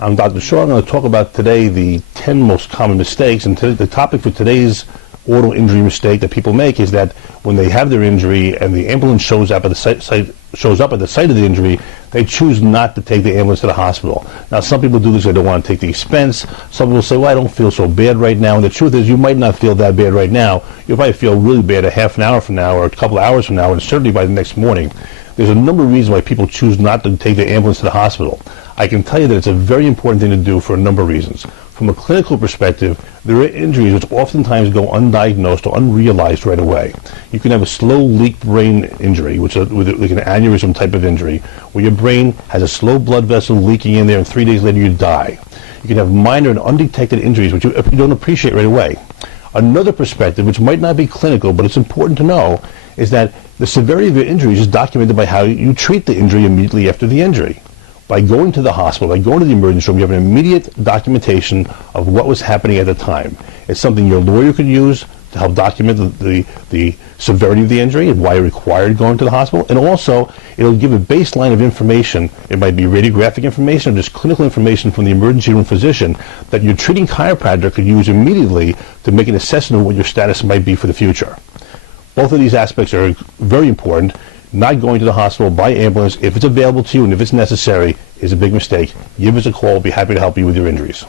I'm Dr. Shaw. I'm going to talk about today the 10 most common mistakes, and the topic for today's auto injury mistake that people make is that when they have their injury and the ambulance shows up at the site of the injury, they choose not to take the ambulance to the hospital. Now, some people do this; they don't want to take the expense. Some people say, "Well, I don't feel so bad right now." And the truth is, you might not feel that bad right now. You'll probably feel really bad a half an hour from now, or a couple of hours from now, and certainly by the next morning. There's a number of reasons why people choose not to take the ambulance to the hospital. I can tell you that it's a very important thing to do for a number of reasons. From a clinical perspective, there are injuries which oftentimes go undiagnosed or unrealized right away. You can have a slow leak brain injury, which is like an aneurysm type of injury, where your brain has a slow blood vessel leaking in there, and 3 days later you die. You can have minor and undetected injuries, which you don't appreciate right away. Another perspective, which might not be clinical, but it's important to know, is that the severity of your injuries is documented by how you treat the injury immediately after the injury. By going to the hospital, by going to the emergency room, you have an immediate documentation of what was happening at the time. It's something your lawyer could use to help document the severity of the injury and why it required going to the hospital. And also, it'll give a baseline of information. It might be radiographic information or just clinical information from the emergency room physician that your treating chiropractor could use immediately to make an assessment of what your status might be for the future. Both of these aspects are very important. Not going to the hospital by ambulance, if it's available to you and if it's necessary, is a big mistake. Give us a call. We'll be happy to help you with your injuries.